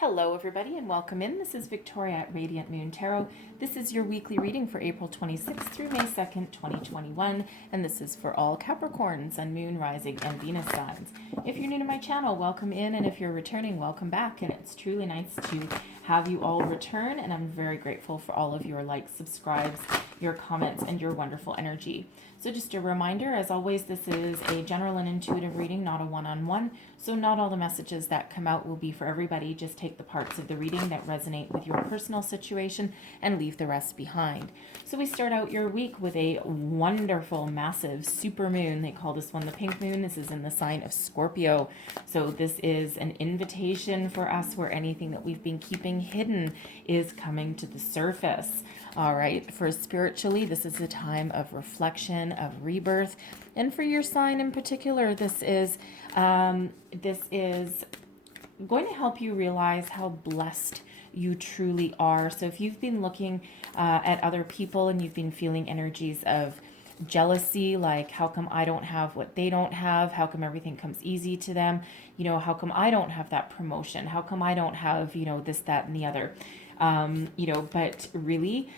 Hello, everybody, and welcome in. This is Victoria at Radiant Moon Tarot. This is your weekly reading for April 26th through May 2nd, 2021, and this is for all Capricorn, Sun, Moon, Rising, and Venus signs. If you're new to my channel, welcome in, and if you're returning, welcome back, and it's truly nice to have you all return, and I'm very grateful for all of your likes, subscribes, your comments, and your wonderful energy. So just a reminder, as always, this is a general and intuitive reading, not a one-on-one. So not all the messages that come out will be for everybody. Just take the parts of the reading that resonate with your personal situation and leave the rest behind. So we start out your week with a wonderful, massive super moon. They call this one the pink moon. This is in the sign of Scorpio. So this is an invitation for us where anything that we've been keeping hidden is coming to the surface. All right, for spiritually, this is a time of reflection, of rebirth, and for your sign in particular, this is going to help you realize how blessed you truly are. So if you've been looking at other people and you've been feeling energies of jealousy, like how come I don't have what they don't have? How come everything comes easy to them? You know, how come I don't have that promotion? How come I don't have, this, that, and the other? But really,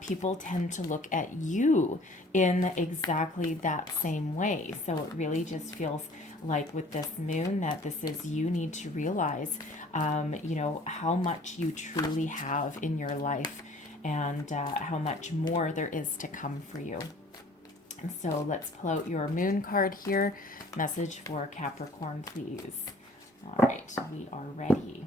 people tend to look at you in exactly that same way. So it really just feels like with this moon that this is, you need to realize, how much you truly have in your life and how much more there is to come for you. And so let's pull out your moon card here. Message for Capricorn, please. All right, we are ready.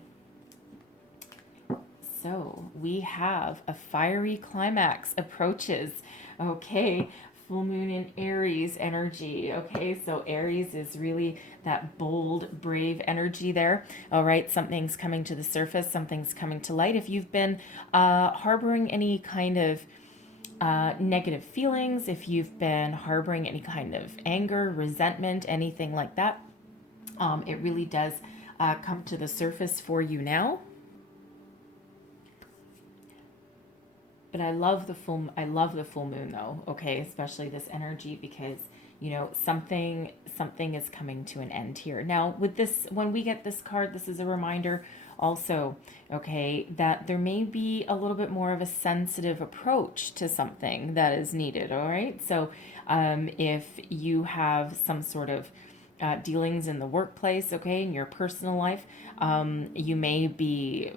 So we have a fiery climax approaches. Okay, full moon in Aries energy. Okay, so Aries is really that bold, brave energy there. All right, something's coming to the surface, something's coming to light. If you've been harboring any kind of negative feelings, if you've been harboring any kind of anger, resentment, anything like that, it really does come to the surface for you now. But I love the full moon though, okay, especially this energy because, something is coming to an end here. Now, with this, when we get this card, this is a reminder also, okay, that there may be a little bit more of a sensitive approach to something that is needed, all right? So if you have some sort of dealings in the workplace, okay, in your personal life, you may be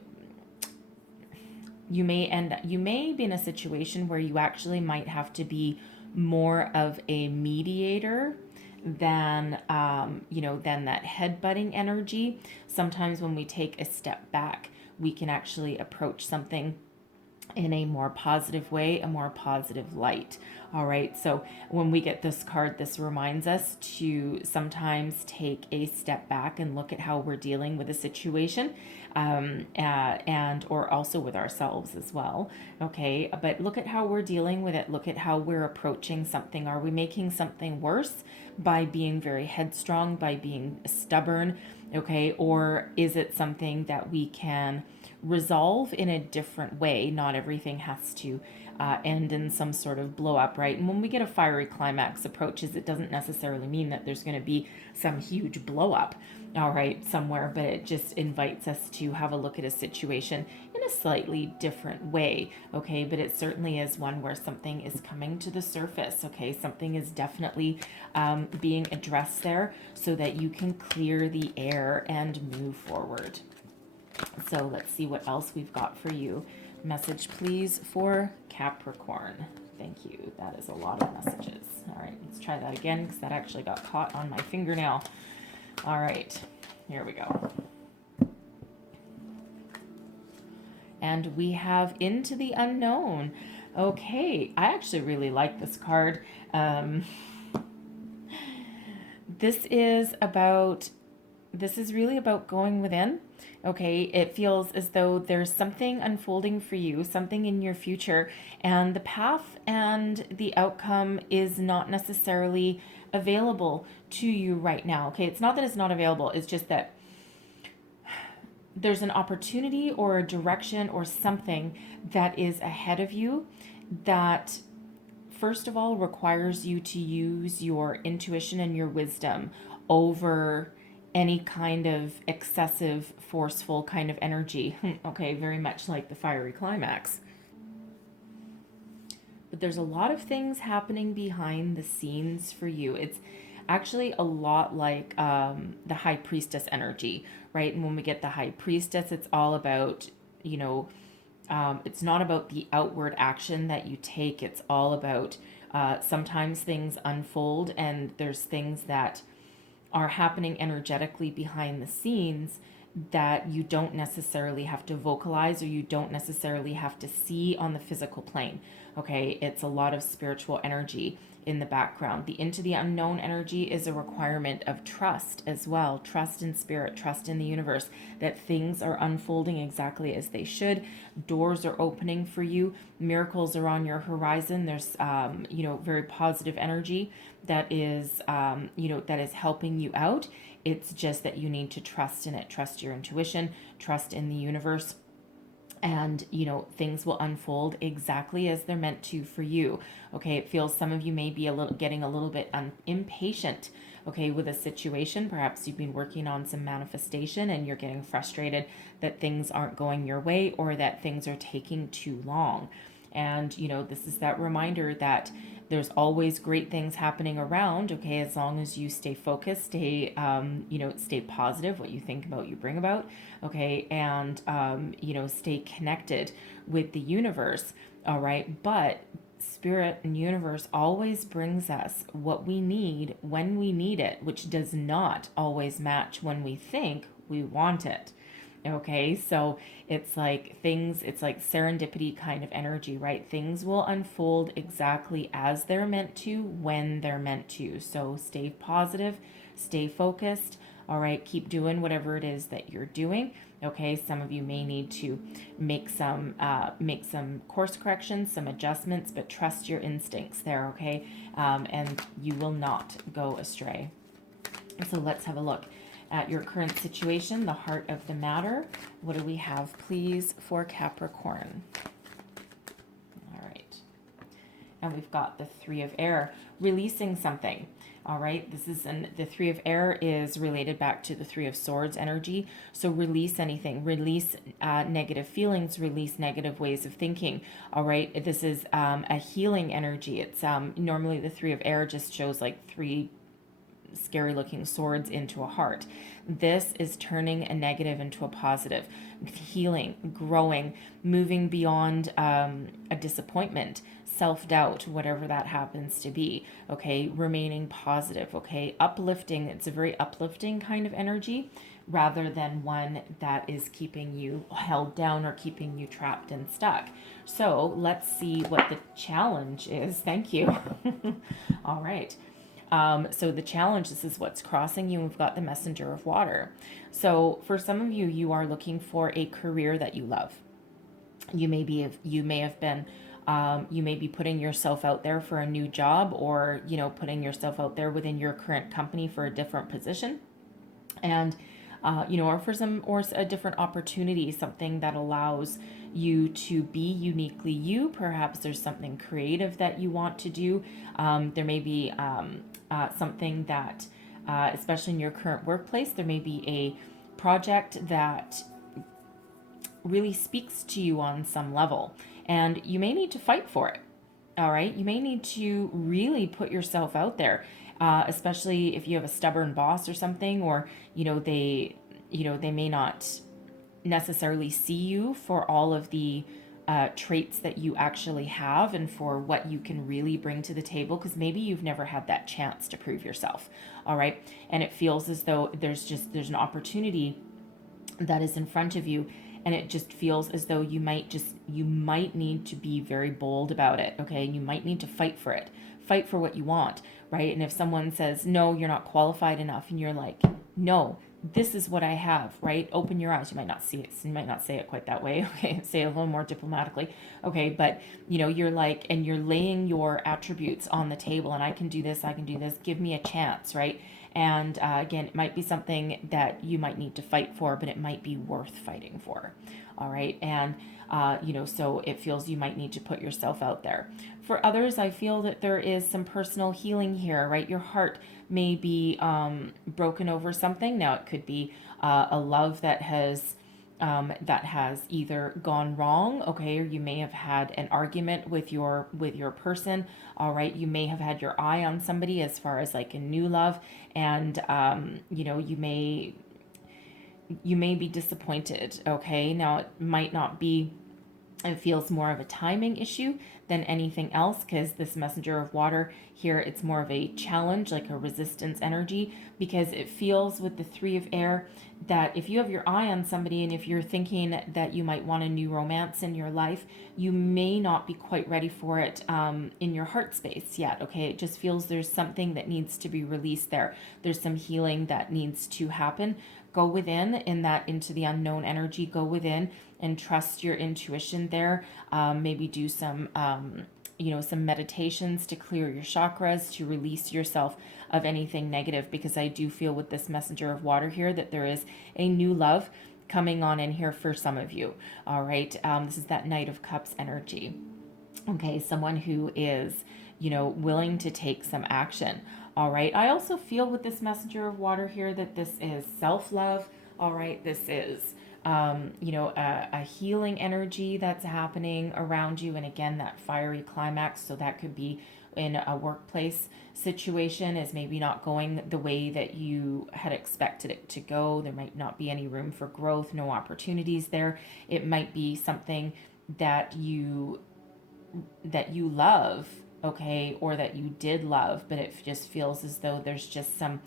in a situation where you actually might have to be more of a mediator than that headbutting energy. Sometimes when we take a step back, we can actually approach something in a more positive way, a more positive light. All right, so when we get this card, this reminds us to sometimes take a step back and look at how we're dealing with a situation, and or also with ourselves as well. Okay, but look at how we're dealing with it. Look at how we're approaching something. Are we making something worse by being very headstrong, by being stubborn? Okay, or is it something that we can resolve in a different way? Not everything has to end in some sort of blow up, right? And when we get a fiery climax approaches, it doesn't necessarily mean that there's going to be some huge blow up, all right, somewhere, but it just invites us to have a look at a situation in a slightly different way, okay? But it certainly is one where something is coming to the surface, okay? Something is definitely being addressed there so that you can clear the air and move forward. So let's see what else we've got for you. Message, please, for Capricorn. Thank you. That is a lot of messages. All right, let's try that again because that actually got caught on my fingernail. All right, here we go. And we have Into the Unknown. Okay, I actually really like this card. This is really about going within. Okay, it feels as though there's something unfolding for you, something in your future, and the path and the outcome is not necessarily available to you right now. Okay, it's not that it's not available, it's just that there's an opportunity or a direction or something that is ahead of you that, first of all, requires you to use your intuition and your wisdom over any kind of excessive, forceful kind of energy. Okay, very much like the fiery climax. But there's a lot of things happening behind the scenes for you. It's actually a lot like the high priestess energy, right? And when we get the high priestess, it's all about, it's not about the outward action that you take. It's all about sometimes things unfold and there's things that are happening energetically behind the scenes that you don't necessarily have to vocalize or you don't necessarily have to see on the physical plane. Okay, it's a lot of spiritual energy in the background. The into the unknown energy is a requirement of trust as well. Trust in spirit, trust in the universe, that things are unfolding exactly as they should. Doors are opening for you. Miracles are on your horizon. There's, very positive energy that is, that is helping you out. It's just that you need to trust in it, trust your intuition, trust in the universe, and things will unfold exactly as they're meant to for you. Okay, it feels some of you may be getting a little bit impatient, okay, with a situation. Perhaps you've been working on some manifestation and you're getting frustrated that things aren't going your way or that things are taking too long. And this is that reminder that there's always great things happening around. Okay, as long as you stay focused, stay positive. What you think about, you bring about. Okay, and stay connected with the universe. All right, but spirit and universe always brings us what we need when we need it, which does not always match when we think we want it. Okay, so it's like serendipity kind of energy, right? Things will unfold exactly as they're meant to when they're meant to. So stay positive, stay focused. All right, keep doing whatever it is that you're doing. Okay, some of you may need to make some course corrections, some adjustments, but trust your instincts there. Okay, and you will not go astray. So let's have a look at your current situation, the heart of the matter. What do we have, please, for Capricorn? All right. And we've got the Three of Air, releasing something. All right, the Three of Air is related back to the Three of Swords energy. So release anything, release negative feelings, release negative ways of thinking. All right, this is a healing energy. It's normally the Three of Air just shows like three scary looking swords into a heart. This is turning a negative into a positive, healing, growing, moving beyond a disappointment, self-doubt, whatever that happens to be. Okay, remaining positive. Okay, uplifting. It's a very uplifting kind of energy rather than one that is keeping you held down or keeping you trapped and stuck. So let's see what the challenge is. Thank you. All right. So the challenge, this is what's crossing you. We've got the messenger of water. So for some of you, you are looking for a career that you love. You may be putting yourself out there for a new job, or, putting yourself out there within your current company for a different position. And, or a different opportunity, something that allows you to be uniquely you. Perhaps there's something creative that you want to do. There may be something that, especially in your current workplace, there may be a project that really speaks to you on some level, and you may need to fight for it. All right, you may need to really put yourself out there, especially if you have a stubborn boss or something, or they may not necessarily see you for all of the traits that you actually have and for what you can really bring to the table, because maybe you've never had that chance to prove yourself. All right, and it feels as though there's an opportunity that is in front of you, and it just feels as though you might need to be very bold about it. Okay, and you might need to fight for it, fight for what you want, right? And if someone says, no, you're not qualified enough, and you're like, no, this is what I have, right? Open your eyes. You might not see it. You might not say it quite that way. Okay. Say it a little more diplomatically. Okay. But you're like, and you're laying your attributes on the table, and I can do this. Give me a chance. Right. And again, it might be something that you might need to fight for, but it might be worth fighting for. All right. And, so it feels you might need to put yourself out there. For others, I feel that there is some personal healing here, right? Your heart may be broken over something. Now, it could be a love that has either gone wrong, okay, or you may have had an argument with your person. All right, you may have had your eye on somebody as far as like a new love, and you may be disappointed. Okay, now it feels more of a timing issue than anything else, because this messenger of water here, it's more of a challenge, like a resistance energy, because it feels with the three of air that if you have your eye on somebody and if you're thinking that you might want a new romance in your life, you may not be quite ready for it in your heart space yet. Okay, it just feels there's something that needs to be released there. There's some healing that needs to happen. Go within, into the unknown energy. Go within and trust your intuition there. Maybe do some some meditations to clear your chakras, to release yourself of anything negative, because I do feel with this messenger of water here that there is a new love coming on in here for some of you. All right, this is that Knight of Cups energy. Okay, someone who is willing to take some action. All right, I also feel with this messenger of water here that this is self-love. All right, this is a healing energy that's happening around you. And again, that fiery climax. So that could be in a workplace situation, is maybe not going the way that you had expected it to go. There might not be any room for growth, no opportunities there. It might be something that you love, okay, or that you did love, but it just feels as though there's just some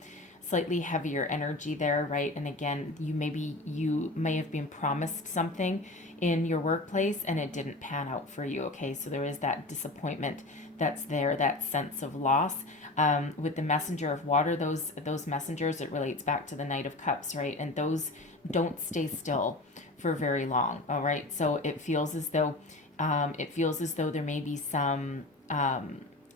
slightly heavier energy there, right? And again, you may have been promised something in your workplace and it didn't pan out for you, okay? So there is that disappointment that's there, that sense of loss. With the messenger of water, those messengers, it relates back to the Knight of Cups, right? And those don't stay still for very long, all right? So it feels as though there may be some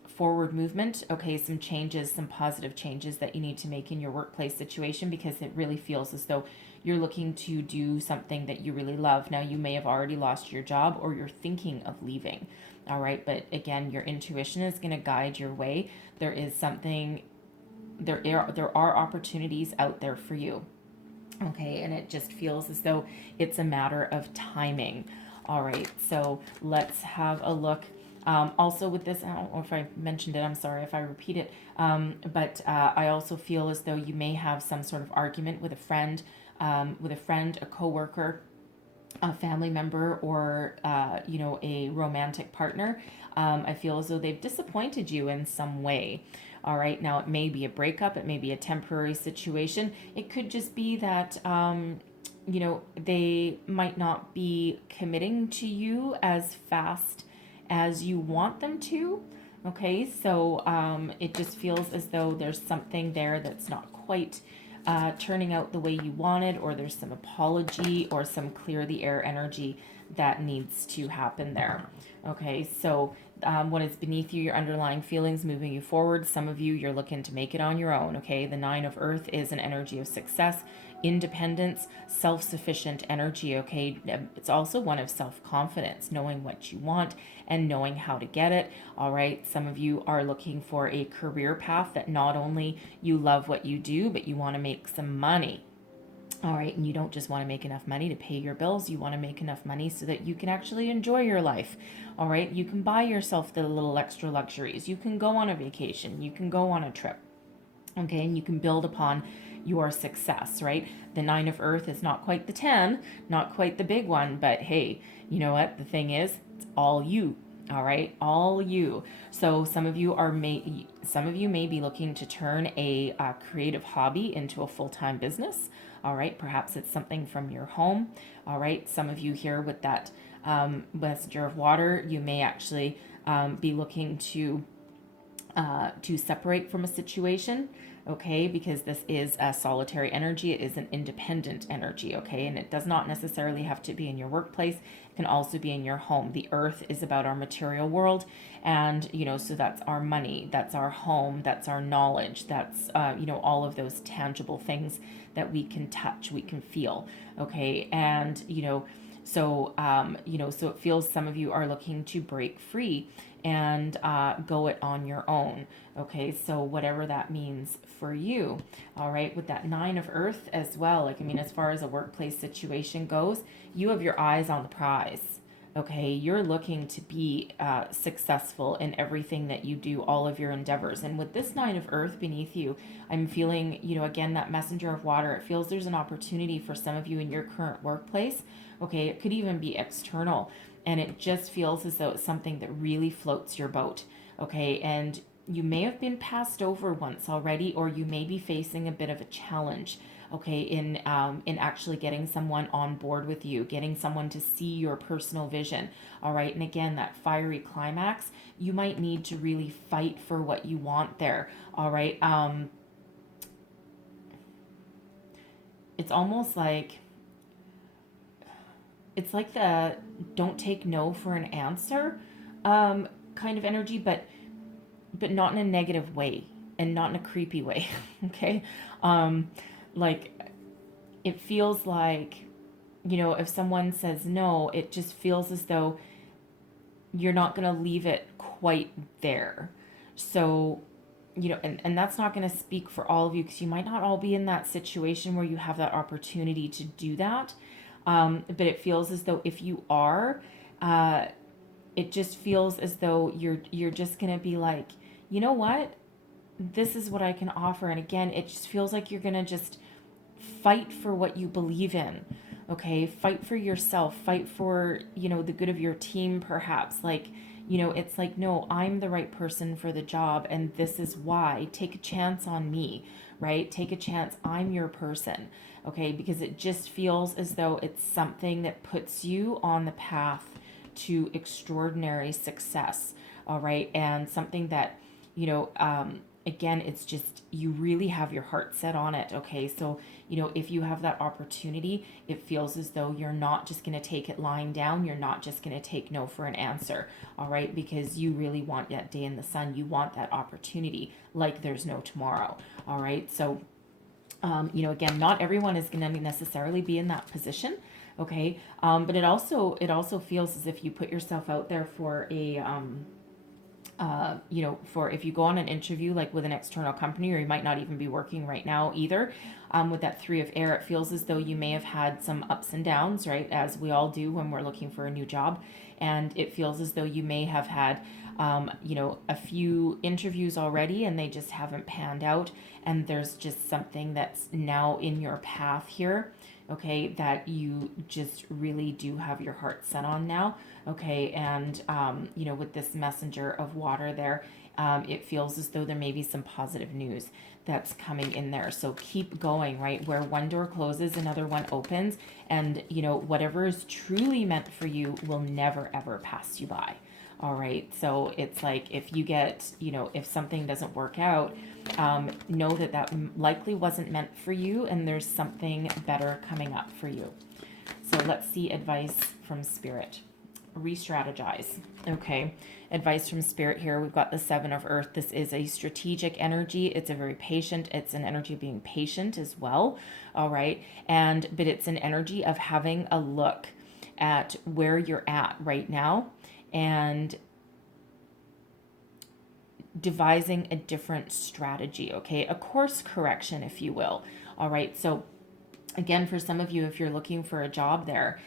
forward movement, okay, some changes, some positive changes that you need to make in your workplace situation, because it really feels as though you're looking to do something that you really love. Now, you may have already lost your job or you're thinking of leaving, all right? But again, your intuition is going to guide your way. There are opportunities out there for you, okay? And it just feels as though it's a matter of timing. All right, so let's have a look. Also with this, I don't know if I mentioned it, I'm sorry if I repeat it, but I also feel as though you may have some sort of argument with a friend, a coworker, a family member, or a romantic partner. I feel as though they've disappointed you in some way. All right, now it may be a breakup, it may be a temporary situation. It could just be that they might not be committing to you as fast as you want them to. Okay, so it just feels as though there's something there that's not quite turning out the way you wanted, or there's some apology or some clear the air energy that needs to happen there. Okay, so what is beneath you, your underlying feelings moving you forward. Some of you, you're looking to make it on your own. Okay, the Nine of Earth is an energy of success, independence, self-sufficient energy. Okay, it's also one of self-confidence, knowing what you want and knowing how to get it. All right, some of you are looking for a career path that not only you love what you do, but you want to make some money. All right, and you don't just want to make enough money to pay your bills. You want to make enough money so that you can actually enjoy your life. All right, you can buy yourself the little extra luxuries. You can go on a vacation. You can go on a trip. Okay, and you can build upon your success, right? The Nine of Earth is not quite the 10, not quite the big one, but hey, you know what? The thing is, it's all you. All right, all you. So some of you may be looking to turn a creative hobby into a full-time business. All right, perhaps it's something from your home. All right, some of you here with that messenger of water, you may actually be looking to separate from a situation, okay, because this is a solitary energy. It is an independent energy, okay, and it does not necessarily have to be in your workplace. It can also be in your home. The earth is about our material world, and so that's our money, that's our home, that's our knowledge, that's all of those tangible things that we can touch, we can feel, okay, and So, so it feels some of you are looking to break free and go it on your own. Okay, so whatever that means for you. All right, with that Nine of Earth as well, like, I mean, as far as a workplace situation goes, you have your eyes on the prize. Okay, you're looking to be successful in everything that you do, all of your endeavors. And with this Nine of Earth beneath you, I'm feeling, again, that messenger of water. It feels there's an opportunity for some of you in your current workplace. Okay, it could even be external. And it just feels as though it's something that really floats your boat. Okay, and you may have been passed over once already, or you may be facing a bit of a challenge, okay, in actually getting someone on board with you, getting someone to see your personal vision. All right, and again, that fiery climax, you might need to really fight for what you want there. All right, it's almost like the don't take no for an answer kind of energy, but not in a negative way and not in a creepy way. Okay, like, it feels like, if someone says no, it just feels as though you're not going to leave it quite there. So, and that's not going to speak for all of you, because you might not all be in that situation where you have that opportunity to do that. But it feels as though if you are, it just feels as though you're just going to be like, you know what? This is what I can offer. And again, it just feels like you're going to just fight for what you believe in. Okay, fight for yourself, fight for, the good of your team, perhaps. Like, it's like, no, I'm the right person for the job, and this is why. Take a chance on me, right? Take a chance. I'm your person. Okay, because it just feels as though it's something that puts you on the path to extraordinary success. All right, and something that, again, it's just, you really have your heart set on it. Okay, so, if you have that opportunity, it feels as though you're not just going to take it lying down. You're not just going to take no for an answer. All right, because you really want that day in the sun. You want that opportunity like there's no tomorrow. All right, so again, not everyone is going to necessarily be in that position. Okay, but it also feels as if you put yourself out there for a for if you go on an interview, like with an external company, or you might not even be working right now either. With that Three of Air, it feels as though you may have had some ups and downs, right? As we all do when we're looking for a new job. And it feels as though you may have had, a few interviews already and they just haven't panned out. And there's just something that's now in your path here, okay, that you just really do have your heart set on now. Okay, and with this messenger of water there, it feels as though there may be some positive news that's coming in there. So keep going, right? Where one door closes, another one opens, and whatever is truly meant for you will never ever pass you by. All right, so it's like, if you get, if something doesn't work out, know that likely wasn't meant for you, and there's something better coming up for you. So let's see advice from Spirit. Re-strategize. Okay, advice from Spirit here. We've got the Seven of Earth. This is a strategic energy. It's a very patient. It's an energy of being patient as well. All right, but it's an energy of having a look at where you're at right now and devising a different strategy. Okay, a course correction, if you will. All right, so again, for some of you, if you're looking for a job there,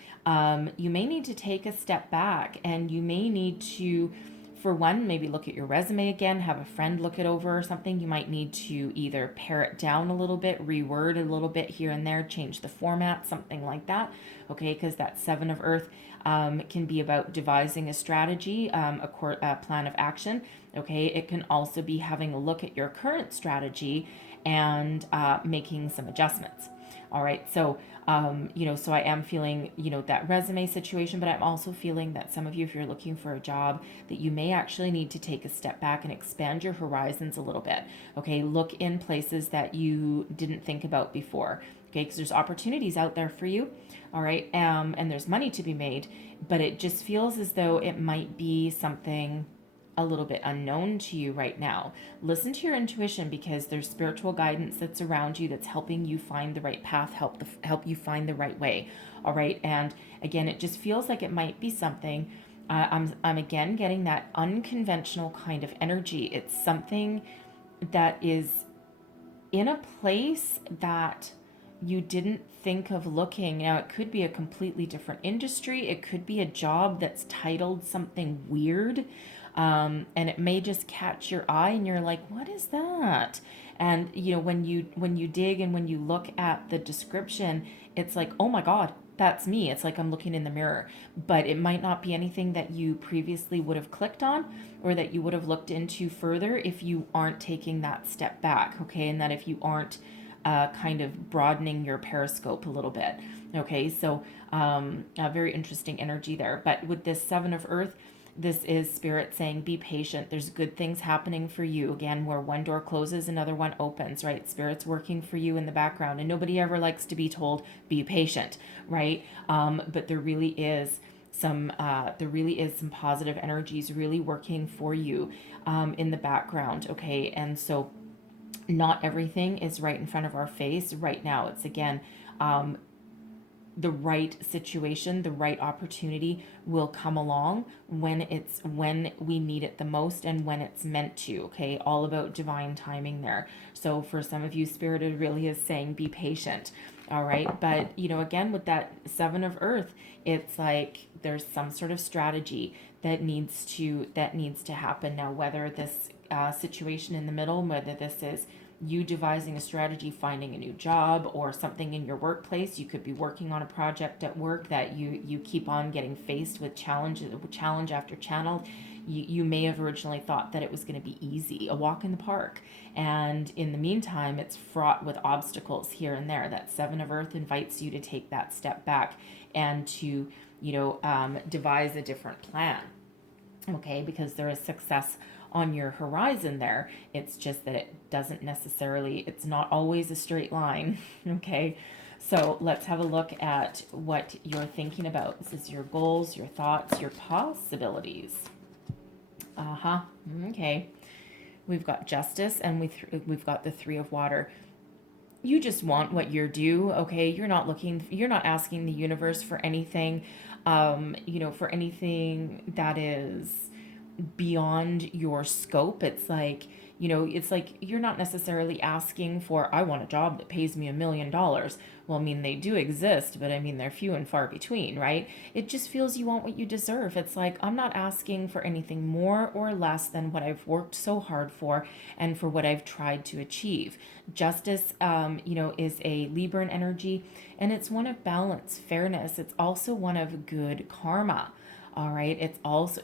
you may need to take a step back, and you may need to, for one, maybe look at your resume again, have a friend look it over or something. You might need to either pare it down a little bit, reword a little bit here and there, change the format, something like that. Okay, because that Seven of Earth can be about devising a strategy, a plan of action. Okay, it can also be having a look at your current strategy and making some adjustments. All right, so so I am feeling, that resume situation, but I'm also feeling that some of you, if you're looking for a job, that you may actually need to take a step back and expand your horizons a little bit. Okay, look in places that you didn't think about before. Okay, because there's opportunities out there for you. All right, and there's money to be made, but it just feels as though it might be something a little bit unknown to you right now. Listen to your intuition, because there's spiritual guidance that's around you that's helping you find the right path, help you find the right way. All right. And again, it just feels like it might be something. I'm again getting that unconventional kind of energy. It's something that is in a place that you didn't think of looking. Now, it could be a completely different industry. It could be a job that's titled something weird. And it may just catch your eye and you're like, what is that? And when you dig and when you look at the description, it's like, oh my God, that's me. It's like I'm looking in the mirror. But it might not be anything that you previously would have clicked on or that you would have looked into further if you aren't taking that step back, okay? And that if you aren't kind of broadening your periscope a little bit, okay? So a very interesting energy there. But with this Seven of Earth, this is Spirit saying, be patient. There's good things happening for you. Again, where one door closes, another one opens, right? Spirit's working for you in the background. And nobody ever likes to be told, be patient, right? But there really is some positive energies really working for you in the background, okay? And so not everything is right in front of our face right now. It's again, the right situation, the right opportunity will come along when we need it the most and when it's meant to, okay? All about divine timing there. So for some of you, Spirit really is saying, be patient. All right. But, again, with that Seven of Earth, it's like there's some sort of strategy that needs to happen. Now, whether this situation in the middle, whether this is you devising a strategy, finding a new job or something in your workplace. You could be working on a project at work that you keep on getting faced with challenge after challenge. You may have originally thought that it was going to be easy, a walk in the park. And in the meantime, it's fraught with obstacles here and there. That Seven of Earth invites you to take that step back and to, devise a different plan. Okay, because there is success on your horizon there. It's just that it's not always a straight line. Okay, so let's have a look at what you're thinking about. This is your goals, your thoughts, your possibilities. Okay, we've got Justice, and we've got the Three of Water. You just want what you're due, okay? You're not asking the universe for anything, for anything that is beyond your scope. It's like you're not necessarily asking for, I want a job that pays me $1 million. Well, I mean, they do exist, but I mean, they're few and far between, right? It just feels you want what you deserve. It's like, I'm not asking for anything more or less than what I've worked so hard for and for what I've tried to achieve. Justice, is a Libran energy, and it's one of balance, fairness. It's also one of good karma. All right.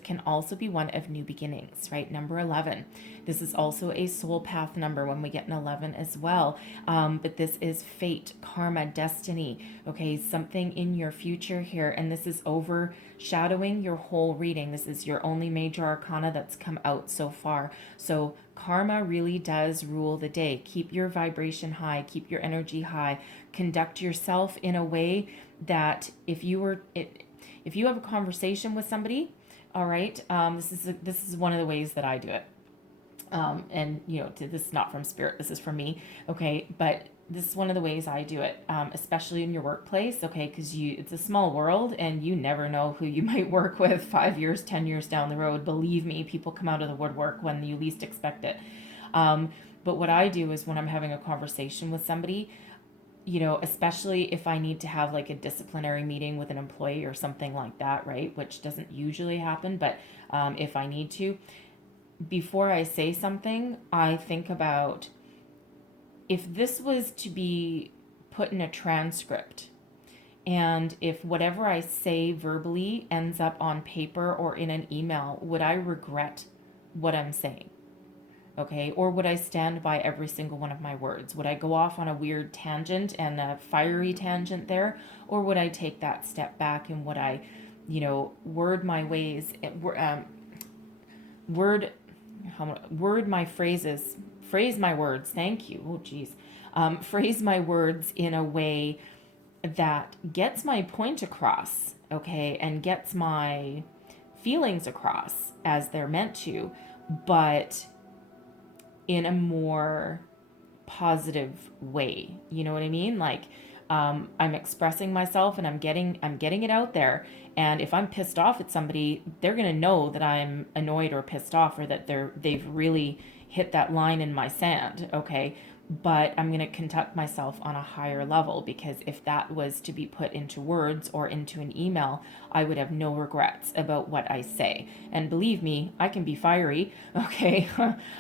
Can also be one of new beginnings, right? Number 11. This is also a soul path number when we get an 11 as well. But this is fate, karma, destiny. Okay. Something in your future here. And this is overshadowing your whole reading. This is your only major arcana that's come out so far. So karma really does rule the day. Keep your vibration high, keep your energy high, conduct yourself in a way that if you have a conversation with somebody, all right, this is one of the ways that I do it. And this is not from Spirit, this is from me, okay? But this is one of the ways I do it, especially in your workplace, okay? Because it's a small world, and you never know who you might work with 5 years, 10 years down the road. Believe me, people come out of the woodwork when you least expect it. But what I do is when I'm having a conversation with somebody, especially if I need to have like a disciplinary meeting with an employee or something like that, right? Which doesn't usually happen, but if I need to, before I say something, I think about, if this was to be put in a transcript, and if whatever I say verbally ends up on paper or in an email, would I regret what I'm saying? Okay, or would I stand by every single one of my words? Would I go off on a weird tangent and a fiery tangent there? Or would I take that step back, and would I, word my ways, phrase my words, thank you, oh geez, phrase my words in a way that gets my point across, okay, and gets my feelings across as they're meant to, but in a more positive way. You know what I mean? Like, I'm expressing myself and I'm getting it out there. And if I'm pissed off at somebody, they're gonna know that I'm annoyed or pissed off, or that they've really hit that line in my sand. Okay. But I'm going to conduct myself on a higher level, because if that was to be put into words or into an email, I would have no regrets about what I say. And believe me, I can be fiery. Okay.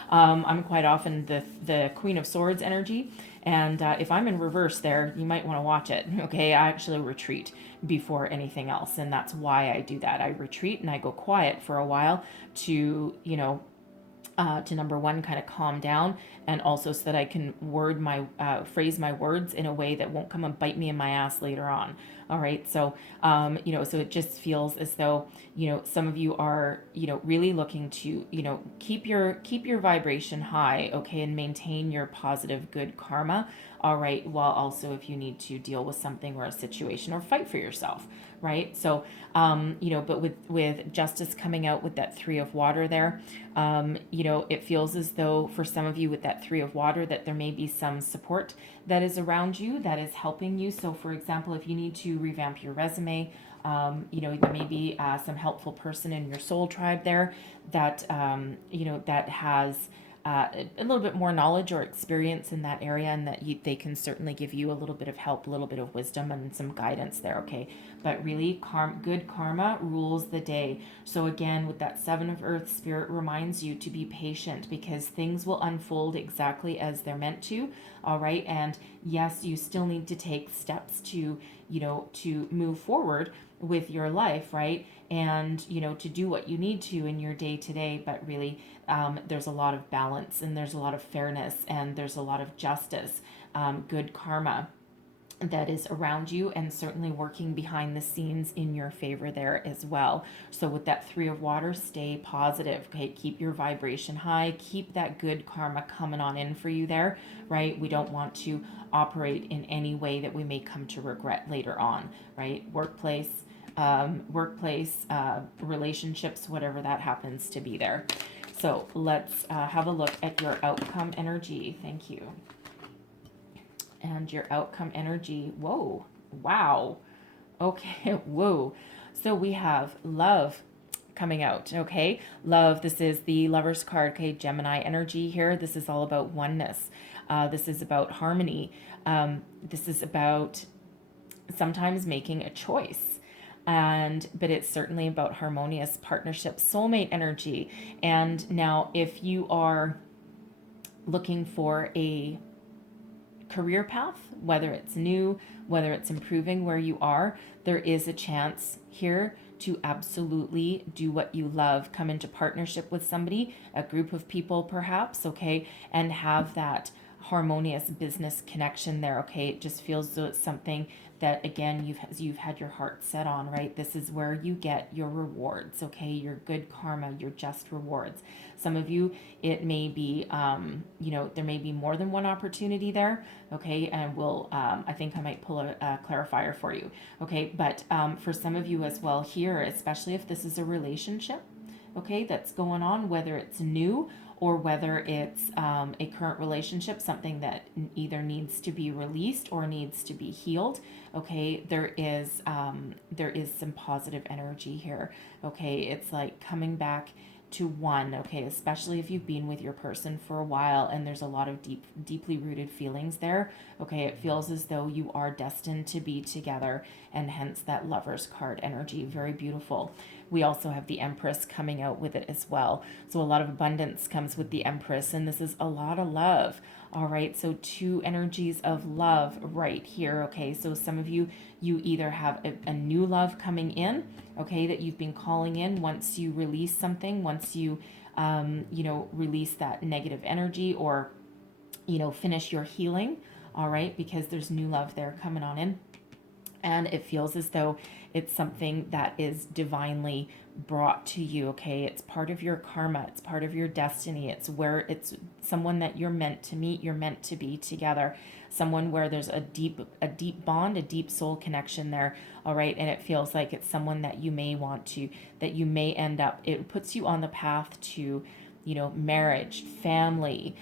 I'm quite often the Queen of Swords energy. And if I'm in reverse there, you might want to watch it. Okay. I actually retreat before anything else. And that's why I do that. I retreat and I go quiet for a while to, to number one, kind of calm down, and also so that I can phrase my words in a way that won't come and bite me in my ass later on. All right. So, so it just feels as though, some of you are, really looking to, keep your vibration high. Okay. And maintain your positive, good karma. All right. While also, if you need to deal with something or a situation or fight for yourself. Right. So, but with justice coming out with that 3 of water there, it feels as though for some of you with that 3 of water that there may be some support that is around you that is helping you. So for example, if you need to revamp your resume, there may be some helpful person in your soul tribe there that, that has a little bit more knowledge or experience in that area, and that they can certainly give you a little bit of help, a little bit of wisdom and some guidance there. Okay. But really, good karma rules the day. So again, with that 7 of Earth, Spirit reminds you to be patient, because things will unfold exactly as they're meant to. All right. And yes, you still need to take steps to, to move forward with your life, right? And, to do what you need to in your day to day. But really, there's a lot of balance, and there's a lot of fairness, and there's a lot of justice, good karma that is around you, and certainly working behind the scenes in your favor there as well. So with that 3 of water, stay positive. Okay. Keep your vibration high, keep that good karma coming on in for you there, right? We don't want to operate in any way that we may come to regret later on, right? Workplace, relationships, whatever that happens to be there. So let's have a look at your outcome energy. Thank you. And your outcome energy. Whoa. Wow. Okay. Whoa. So we have love coming out. Okay. Love. This is the Lover's card. Okay. Gemini energy here. This is all about oneness. This is about harmony. This is about sometimes making a choice. But it's certainly about harmonious partnership, soulmate energy. And now if you are looking for a career path, whether it's new, whether it's improving where you are, there is a chance here to absolutely do what you love, come into partnership with somebody, a group of people perhaps, okay, and have that harmonious business connection there. Okay. It just feels as though it's something that, again, you've had your heart set on, right? This is where you get your rewards. Okay. Your good karma, your just rewards. Some of you, it may be, there may be more than one opportunity there. Okay. And I think I might pull a clarifier for you. Okay. But for some of you as well here, especially if this is a relationship, okay, that's going on, whether it's new or whether it's a current relationship, something that either needs to be released or needs to be healed. Okay, there is some positive energy here. Okay, it's like coming back to one. Okay, especially if you've been with your person for a while and there's a lot of deeply rooted feelings there. Okay, it feels as though you are destined to be together, and hence that Lover's card energy. Very beautiful. We also have the Empress coming out with it as well. So a lot of abundance comes with the Empress, and this is a lot of love. All right, so 2 energies of love right here. Okay, so some of you either have a new love coming in, okay, that you've been calling in once you release something, once you, release that negative energy, or, finish your healing. All right, because there's new love there coming on in. And it feels as though it's something that is divinely brought to you. Okay. It's part of your karma. It's part of your destiny. It's someone that you're meant to meet. You're meant to be together. someone where there's a deep bond, a deep soul connection there. All right. And it feels like it's someone that you may want to, that you may end up, it puts you on the path to, marriage, family,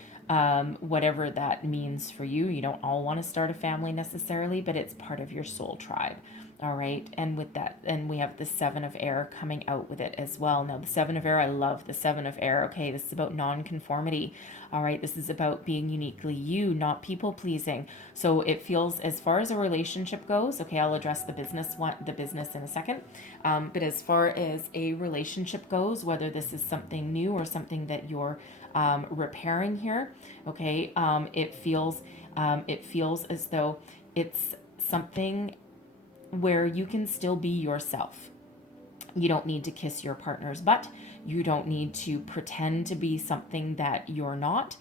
whatever that means for you. You don't all want to start a family necessarily, but it's part of your soul tribe. All right. And with that, and we have the Seven of Air coming out with it as well. Now, the Seven of Air, I love the Seven of Air. Okay. This is about non-conformity. All right. This is about being uniquely you, not people pleasing. So it feels, as far as a relationship goes, okay, I'll address the business in a second. But as far as a relationship goes, whether this is something new or something that you're repairing here, okay, it feels as though it's something where you can still be yourself. You don't need to kiss your partner's butt. You don't need to pretend to be something that you're not.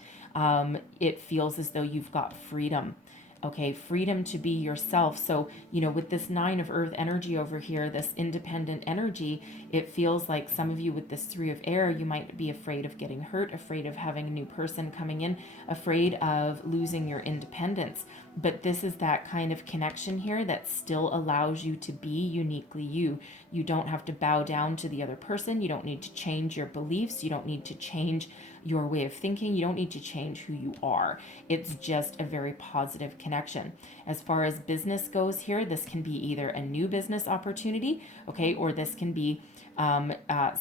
It feels as though you've got freedom. Okay, freedom to be yourself. So, with this Nine of Earth energy over here, this independent energy, it feels like some of you with this Three of Air, you might be afraid of getting hurt, afraid of having a new person coming in, afraid of losing your independence. But this is that kind of connection here that still allows you to be uniquely you. You don't have to bow down to the other person. You don't need to change your beliefs. You don't need to change your way of thinking. You don't need to change who you are. It's just a very positive connection. As far as business goes here, this can be either a new business opportunity, okay, or this can be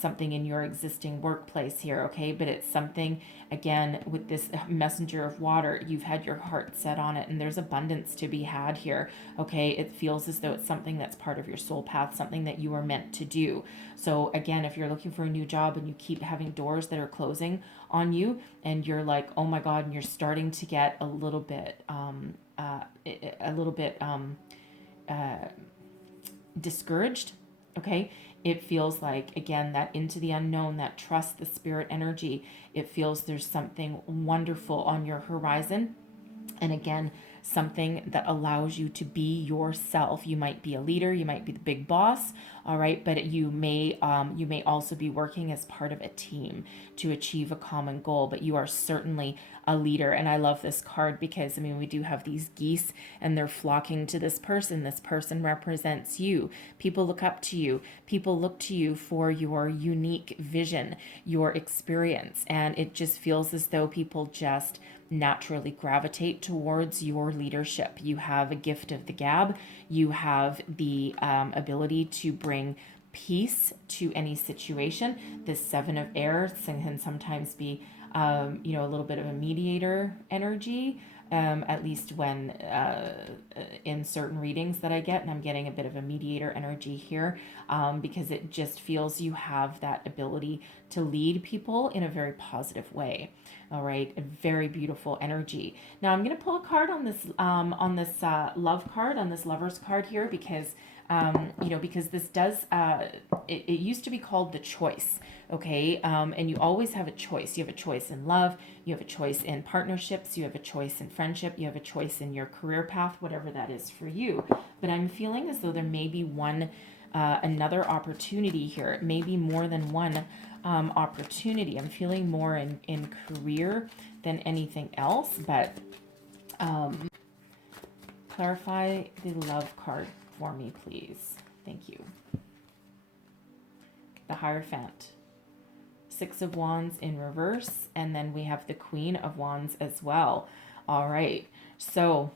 something in your existing workplace here, okay? But it's something, again, with this messenger of water, you've had your heart set on it, and there's abundance to be had here, okay? It feels as though it's something that's part of your soul path, something that you are meant to do. So again, if you're looking for a new job and you keep having doors that are closing on you, and you're like, oh my God, and you're starting to get a little bit discouraged, okay? It feels like, again, that into the unknown, that trust the spirit energy, it feels there's something wonderful on your horizon. And again, something that allows you to be yourself. You might be a leader, you might be the big boss, all right, but you may also be working as part of a team to achieve a common goal, but you are certainly a leader. And I love this card because, we do have these geese and they're flocking to this person. This person represents you. People look up to you. People look to you for your unique vision, your experience, and it just feels as though people just naturally gravitate towards your leadership. You have a gift of the gab. You have the ability to bring peace to any situation. This Seven of Air can sometimes be, a little bit of a mediator energy. At least when in certain readings that I get, and I'm getting a bit of a mediator energy here, because it just feels you have that ability to lead people in a very positive way. All right, a very beautiful energy. Now I'm going to pull a card on this love card, on this lover's card here, because because this does, it used to be called the choice, okay? And you always have a choice. You have a choice in love, you have a choice in partnerships, you have a choice in friendship, you have a choice in your career path, whatever that is for you. But I'm feeling as though there may be another opportunity here. It may be more than one opportunity. I'm feeling more in career than anything else, but clarify the love card for me, please. Thank you. The Hierophant. Six of Wands in reverse, and then we have the Queen of Wands as well. All right. So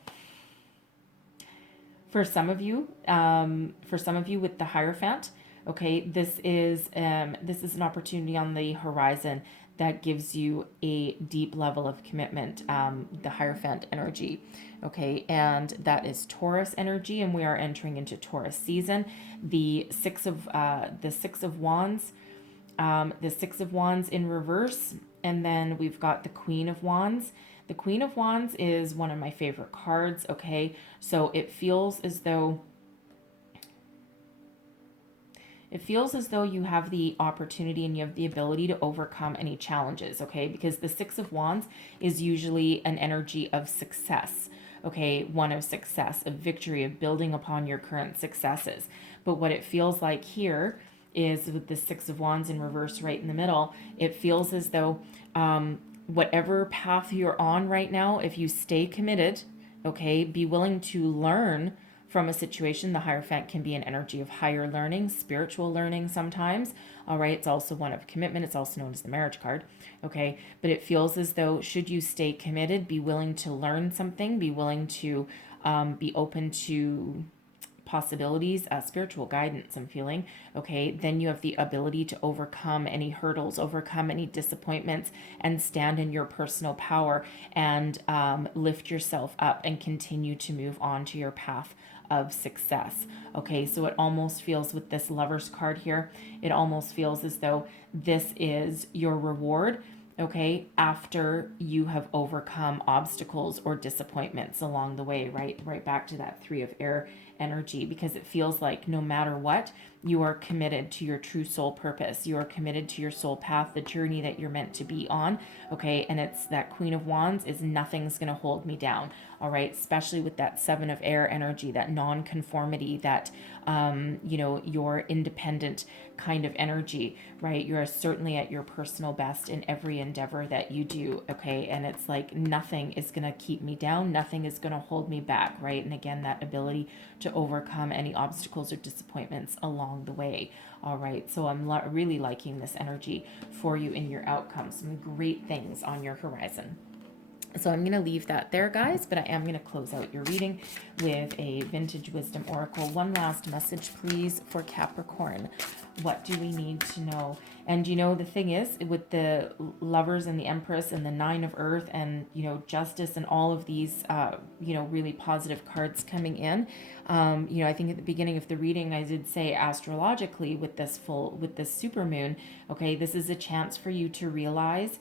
for some of you with the Hierophant, okay, this is an opportunity on the horizon that gives you a deep level of commitment, the Hierophant energy, okay, and that is Taurus energy, and we are entering into Taurus season. The Six of Wands, the Six of Wands in reverse, and then we've got the Queen of Wands. The Queen of Wands is one of my favorite cards, okay, so it feels as though you have the opportunity and you have the ability to overcome any challenges, okay? Because the Six of Wands is usually an energy of success, okay? One of success, of victory, of building upon your current successes. But what it feels like here is with the Six of Wands in reverse right in the middle, it feels as though whatever path you're on right now, if you stay committed, okay? Be willing to learn from a situation. The Hierophant can be an energy of higher learning, spiritual learning sometimes. All right. It's also one of commitment. It's also known as the marriage card. Okay. But it feels as though, should you stay committed, be willing to learn something, be willing to be open to possibilities, spiritual guidance, I'm feeling. Okay. Then you have the ability to overcome any hurdles, overcome any disappointments, and stand in your personal power and lift yourself up and continue to move on to your path of success. Okay, so it almost feels, with this Lover's card here, it almost feels as though this is your reward, okay, after you have overcome obstacles or disappointments along the way, right back to that Three of Air energy, because it feels like no matter what, you are committed to your true soul purpose. You are committed to your soul path, the journey that you're meant to be on. Okay. And it's that Queen of Wands is nothing's going to hold me down. All right. Especially with that Seven of Air energy, that non-conformity, that, your independent kind of energy, right? You're certainly at your personal best in every endeavor that you do. Okay. And it's like nothing is going to keep me down. Nothing is going to hold me back. Right. And again, that ability to overcome any obstacles or disappointments along the way. All right. So I'm really liking this energy for you in your outcome. Some great things on your horizon. So I'm going to leave that there, guys, but I am going to close out your reading with a Vintage Wisdom Oracle. One last message, please, for Capricorn. What do we need to know? And, the thing is, with the Lovers and the Empress and the Nine of Earth and, Justice and all of these, really positive cards coming in, I think at the beginning of the reading, I did say astrologically with this super moon, okay, this is a chance for you to realize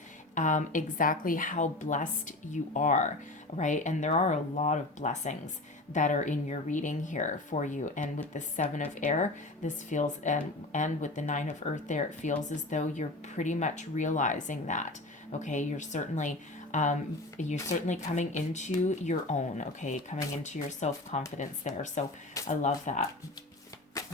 exactly how blessed you are, right? And there are a lot of blessings that are in your reading here for you. And with the Seven of Air, this feels, and with the Nine of Earth there, it feels as though you're pretty much realizing that, okay? You're certainly coming into your own, okay? Coming into your self-confidence there. So I love that.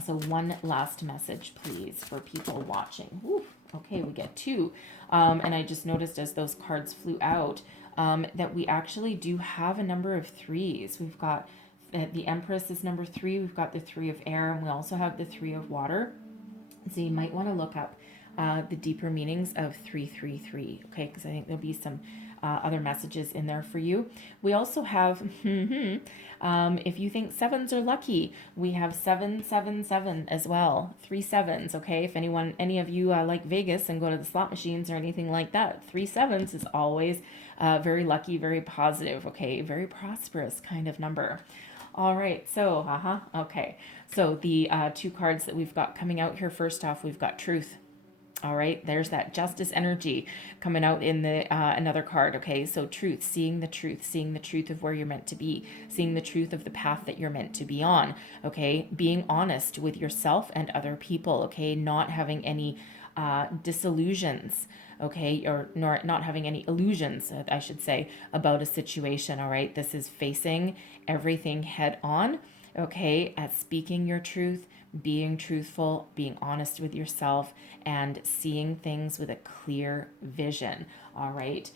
So one last message, please, for people watching. Ooh, okay, we get two. And I just noticed as those cards flew out that we actually do have a number of threes. We've got the Empress is number 3. We've got the Three of Air, and we also have the Three of Water. So you might want to look up the deeper meanings of 333, okay? Because I think there'll be some other messages in there for you. We also have, if you think sevens are lucky, we have 777 as well. 3 sevens, okay? If any of you like Vegas and go to the slot machines or anything like that, 3 sevens is always very lucky, very positive, okay? Very prosperous kind of number. All right, so, okay. So the two cards that we've got coming out here, first off, we've got Truth. All right, there's that Justice energy coming out in the another card. Okay, so truth, seeing the truth of where you're meant to be, seeing the truth of the path that you're meant to be on. Okay, being honest with yourself and other people. Okay, not having any disillusions. Okay, or not having any illusions, I should say, about a situation. All right, this is facing everything head on. Okay, at speaking your truth, being truthful, being honest with yourself, and seeing things with a clear vision. All right.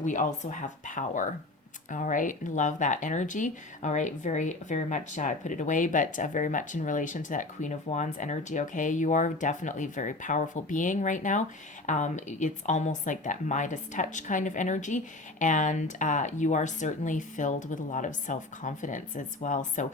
We also have power. All right. Love that energy. All right. Very, very much, I put it away, but very much in relation to that Queen of Wands energy. Okay. You are definitely a very powerful being right now. It's almost like that Midas touch kind of energy. And you are certainly filled with a lot of self-confidence as well. So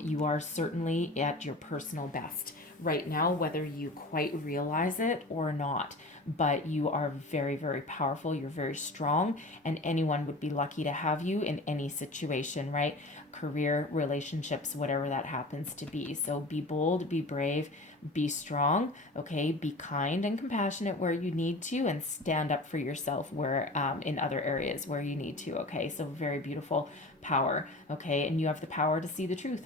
you are certainly at your personal best right now, whether you quite realize it or not. But you are very, very powerful. You're very strong, and anyone would be lucky to have you in any situation, right? Career, relationships, whatever that happens to be. So be bold, be brave, be strong, okay? Be kind and compassionate where you need to, and stand up for yourself where in other areas where you need to, okay? So very beautiful power, okay? And you have the power to see the truth.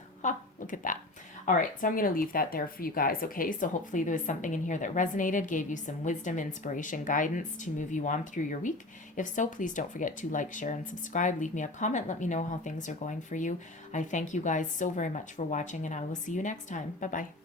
Look at that. All right, so I'm going to leave that there for you guys, okay? So hopefully there was something in here that resonated, gave you some wisdom, inspiration, guidance to move you on through your week. If so, please don't forget to like, share, and subscribe. Leave me a comment. Let me know how things are going for you. I thank you guys so very much for watching, and I will see you next time. Bye-bye.